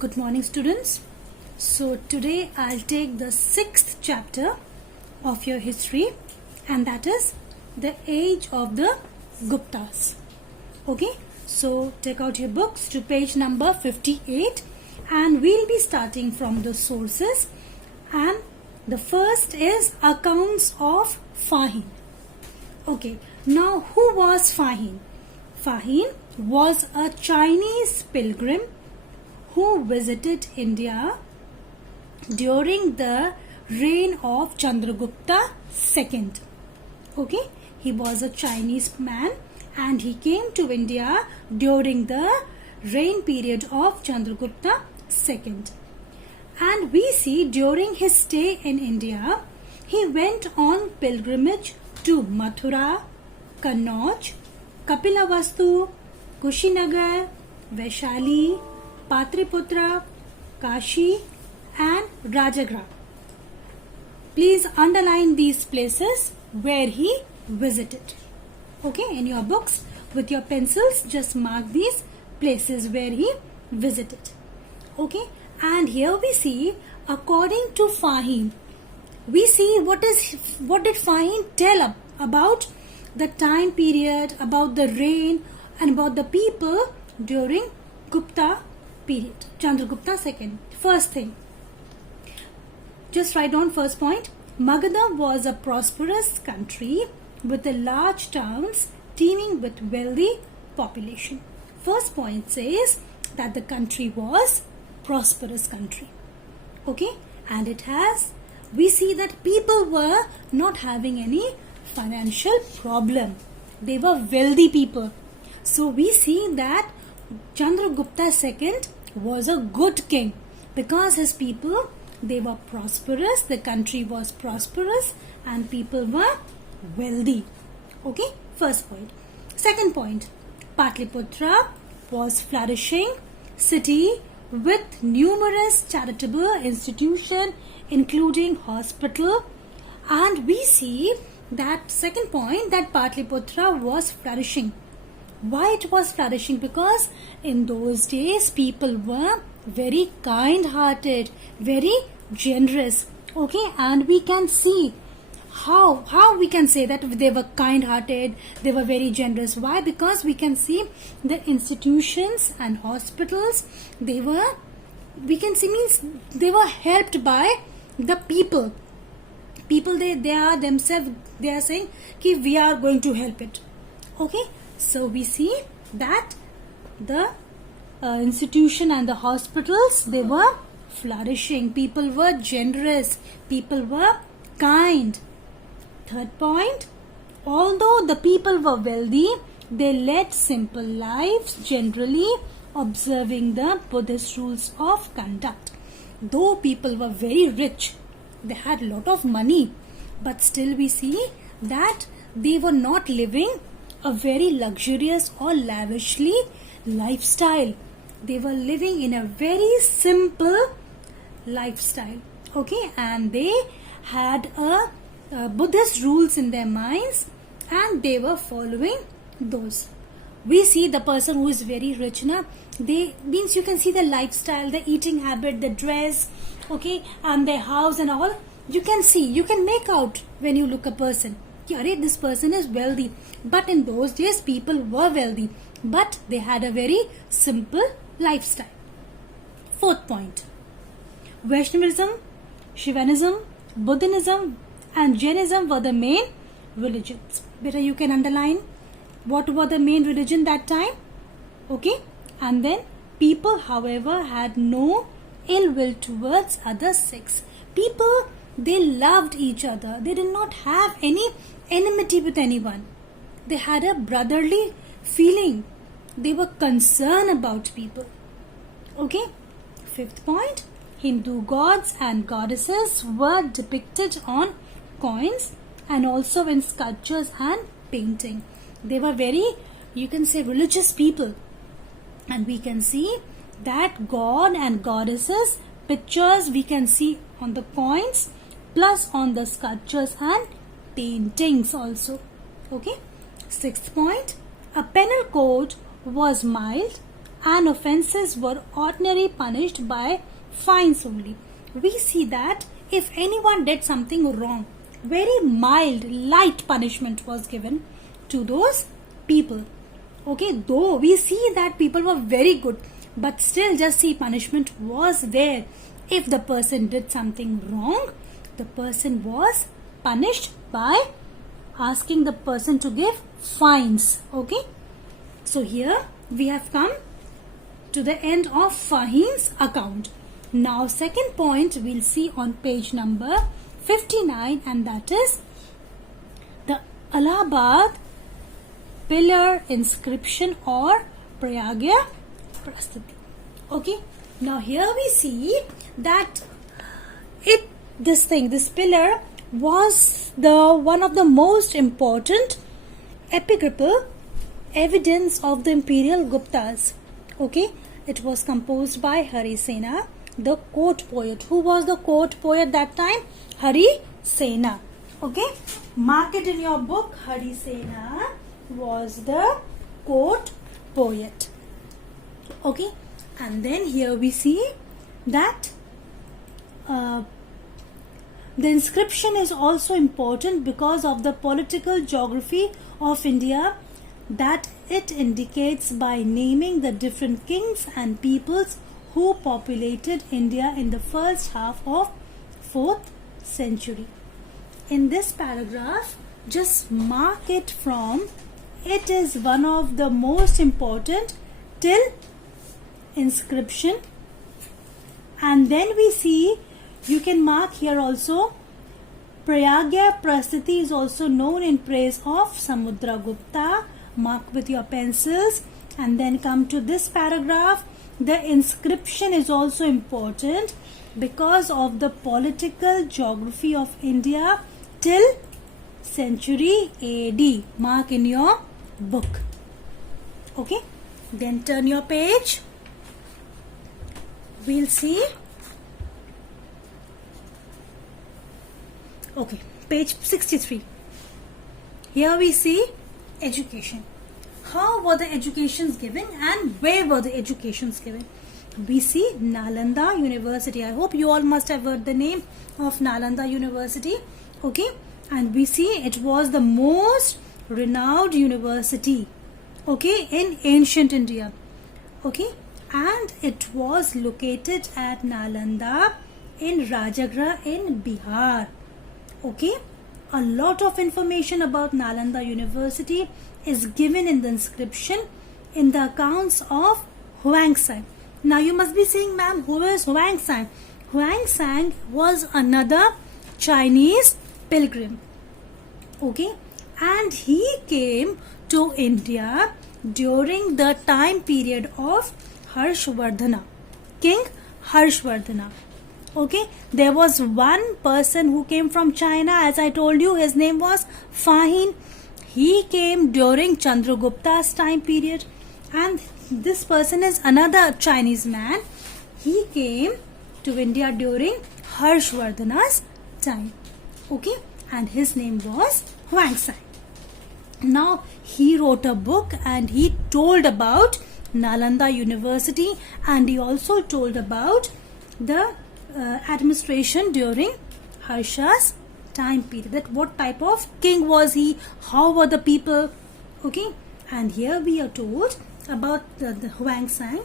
Good morning, students. So today I'll take the 6th chapter of your history, and that is the age of the Guptas. Okay, so take out your books to page number 58, and we'll be starting from the sources. And the first is accounts of Fahim. Okay, now who was Fahim? Fahim was a Chinese pilgrim who visited India during the reign of Chandragupta II. Okay, he was a Chinese man and he came to India during the reign period of Chandragupta II. And we see during his stay in India, he went on pilgrimage to Mathura, Kannauj, Kapilavastu, Kushinagar, Vaishali, Patriputra, Kashi and Rajagra. Please underline these places where he visited. Okay, in your books with your pencils, just mark these places where he visited. Okay, and here we see, according to Fahim, we see what did Fahim tell about the time period, about the reign and about the people during Gupta period, Chandragupta II. First thing, just write down first point. Magadha was a prosperous country with the large towns teeming with wealthy population. First point says that the country was prosperous country. Okay, and it has, we see that people were not having any financial problem. They were wealthy people. So we see that Chandragupta II was a good king because his people, they were prosperous, the country was prosperous and people were wealthy. Okay, first point. Second point, Patliputra was flourishing city with numerous charitable institutions including hospital, and we see that second point, that Patliputra was flourishing. Why it was flourishing? Because in those days people were very kind-hearted, very generous. Okay, and we can see how we can say that they were kind-hearted, they were very generous. Why? Because we can see the institutions and hospitals, they were, we can see, means they were helped by the people. They are themselves, they are saying ki we are going to help it. Okay, so we see that the institution and the hospitals, they were flourishing, people were generous, people were kind. Third point, although the people were wealthy, they led simple lives, generally observing the Buddhist rules of conduct. Though people were very rich, they had a lot of money, but still we see that they were not living a very luxurious or lavishly lifestyle. They were living in a very simple lifestyle. Okay, and they had a Buddhist rules in their minds and they were following those. We see the person who is very rich now, they means you can see the lifestyle, the eating habit, the dress, okay, and their house and all. You can see, you can make out when you look a person, this person is wealthy. But in those days people were wealthy, but they had a very simple lifestyle. Fourth point, Vaishnavism, Shivaism, Buddhism and Jainism were the main religions. Better you can underline what were the main religion that time. Okay, and then people, however, had no ill will towards other sects. People, they loved each other. They did not have any enmity with anyone. They had a brotherly feeling. They were concerned about people. Okay, fifth point, Hindu gods and goddesses were depicted on coins and also in sculptures and painting. They were very, you can say, religious people, and we can see that god and goddesses pictures we can see on the coins plus on the sculptures and paintings also. Okay, sixth point, a penal code was mild and offences were ordinarily punished by fines only. We see that if anyone did something wrong, very mild, light punishment was given to those people. Okay, though we see that people were very good, but still just see punishment was there. If the person did something wrong, the person was punished by asking the person to give fines. Okay, so here we have come to the end of Fahim's account. Now second point we'll see on page number 59, and that is the Allahabad pillar inscription or Prayagya Prastiti. Okay, now here we see that this pillar was the one of the most important epigraphical evidence of the imperial Guptas. Okay, it was composed by Hari Sena, the court poet. Who was the court poet that time? Hari Sena. Okay, mark it in your book. Hari Sena was the court poet. Okay, and then here we see that the inscription is also important because of the political geography of India that it indicates by naming the different kings and peoples who populated India in the first half of 4th century. In this paragraph, just mark it from it is one of the most important till inscription, and then we see you can mark here also Prayagya Prastiti is also known in praise of Samudragupta. Mark with your pencils, and then come to this paragraph. The inscription is also important because of the political geography of India till century AD. Mark in your book. Okay, then turn your page. We'll see. Okay, page 63. Here we see education. How were the educations given and where were the educations given? We see Nalanda University. I hope you all must have heard the name of Nalanda University. Okay, and we see it was the most renowned university, okay, in ancient India. Okay, and it was located at Nalanda in Rajagra in Bihar. Okay, a lot of information about Nalanda University is given in the inscription in the accounts of Huang Sang. Now you must be saying, ma'am, who is Huang Sang? Huang Sang was another Chinese pilgrim. Okay, and he came to India during the time period of Harshvardhana, King Harshvardhana. Okay, there was one person who came from China, as I told you, his name was Fahim. He came during Chandragupta's time period, and this person is another Chinese man. He came to India during Harshvardhana's time. Okay, and his name was Huang Sang. Now he wrote a book and he told about Nalanda University, and he also told about the administration during Harsha's time period, that what type of king was he, how were the people. Okay, and here we are told about the Huang Sang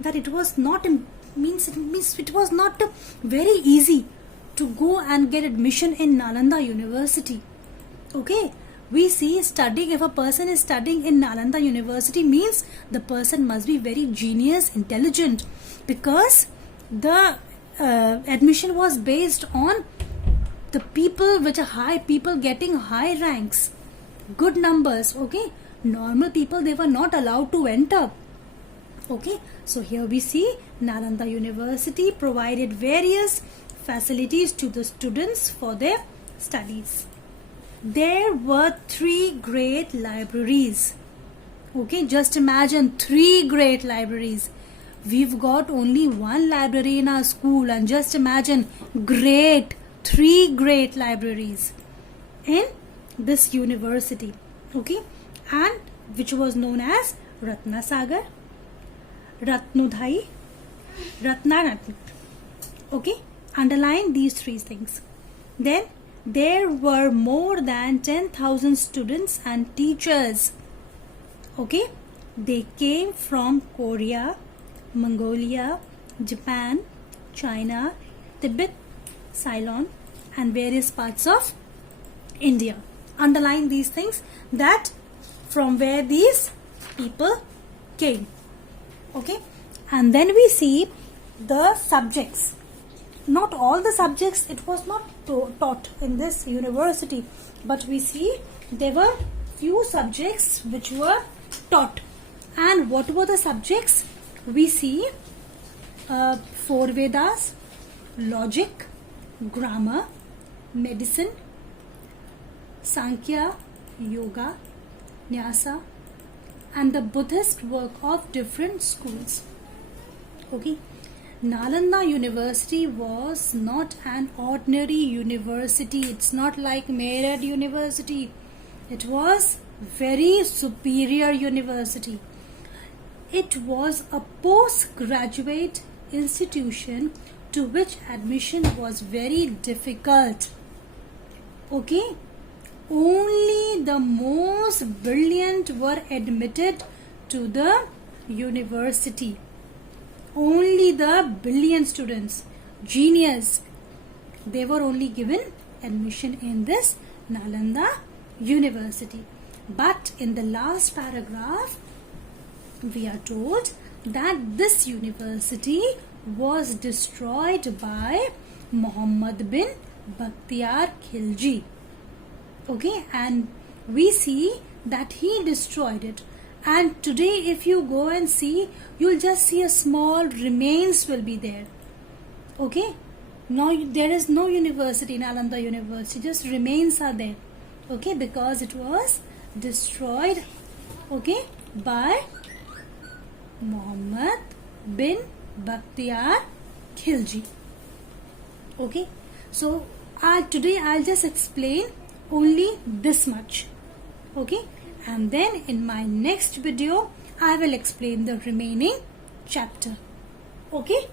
that it was not it was not very easy to go and get admission in Nalanda University. Okay, we see studying, if a person is studying in Nalanda University, means the person must be very genius, intelligent, because the admission was based on the people which are high, people getting high ranks, good numbers. Okay, normal people, they were not allowed to enter. Okay, so here we see Nalanda University provided various facilities to the students for their studies. There were 3 great libraries. Okay, just imagine 3 great libraries. We've got only 1 library in our school, and just imagine 3 great libraries in this university. Okay, and which was known as Ratnasagar, Ratnudhai, Ratnaratnik. Okay, underline these three things. Then there were more than 10,000 students and teachers. Okay, they came from Korea, Mongolia, Japan, China, Tibet, Ceylon, and various parts of India. Underline these things, that from where these people came. Okay, and then we see the subjects. Not all the subjects, it was not taught in this university, but we see there were few subjects which were taught. And what were the subjects? We see 4 Vedas, logic, grammar, medicine, Sankhya, yoga, Nyasa, and the Buddhist work of different schools. Okay, Nalanda University was not an ordinary university. It's not like Meerut University. It was very superior university. It was a postgraduate institution to which admission was very difficult. Okay, only the most brilliant were admitted to the university. Only the brilliant students, genius, they were only given admission in this Nalanda University. But in the last paragraph, we are told that this university was destroyed by Muhammad bin Bakhtiyar Khilji. Okay, and we see that he destroyed it. And today if you go and see, you'll just see a small remains will be there. Okay, now there is no university, Nalanda University, just remains are there. Okay, because it was destroyed, okay, by Muhammad bin Bakhtiyar Khilji. Okay, so today I'll just explain only this much. Okay, and then in my next video I will explain the remaining chapter. Okay.